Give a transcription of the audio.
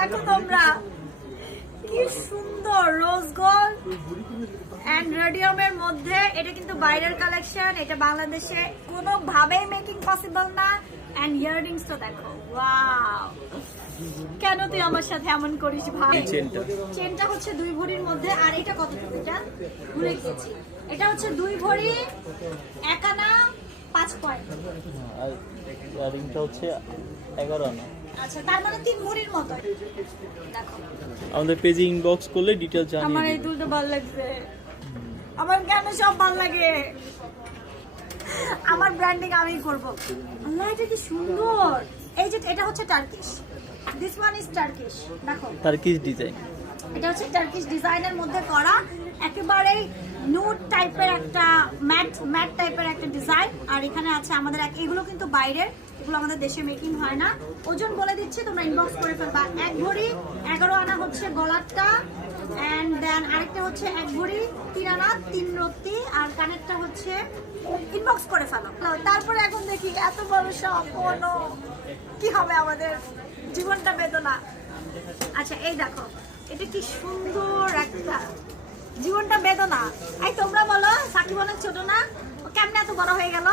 দেখো তোমরা কি সুন্দর রোজ গোল্ড এন্ড রেডিয়ামের মধ্যে। এটা কিন্তু বাইরের কালেকশন, এটা বাংলাদেশে কোনোভাবেই মেকিং পসিবল না। এন্ড ইয়াররিংস তো দেখো, ওয়াও! কেন তুই আমার সাথে এমন করিস ভাই? চেনটা হচ্ছে 2 ভরির মধ্যে। আর এটা কত? এটা ভুলে গেছি। এটা হচ্ছে 2 ভরি 1 আনা 5 পয়েন্ট। আর ইয়ারিংটা হচ্ছে 11 আনা। আচ্ছা, তার মানে 3 ভরির মতো। দেখো আমাদের পেজে ইনবক্স করলে ডিটেইলস জানিয়ে আমার এই দুলটা ভালো লাগছে। আমার কেন সব ভালো লাগে? আমার ব্র্যান্ডিং আমি করব। আল্লাহ, এটা কি সুন্দর! এই যে এটা হচ্ছে Turkish, this one is Turkish. দেখো টার্কিশ ডিজাইন, এটা হচ্ছে টার্কিশ ডিজাইনের মধ্যে করা, একেবারেই নুড টাইপের একটা ম্যাট টাইপের একটা ডিজাইন। আর এখানে আছে আমাদের এগুলো কিন্তু বাইরের, এগুলো আমাদের দেশে মেকিং হয় না। ওজন বলে দিচ্ছি, তোমরা ইনবক্স করে ফেলবা। 1 ভরি 11 আনা হচ্ছে গলারটা, এন্ড দেন আরেকটা হচ্ছে 1 ভরি 3 আনা 3 রত্তি, আর কানেরটা হচ্ছে ইনবক্স করে ফেলো। তারপরে এখন দেখি এত বড় সব কি হবে আমাদের, জীবনটা বেদনা। আচ্ছা, এই দেখো এটা কি সুন্দর একটা, জীবনটা বেদনা। এই তোমরা বলো, সাকিব অনেক ছোট না? ও কেমনে এত বড় হয়ে গেল?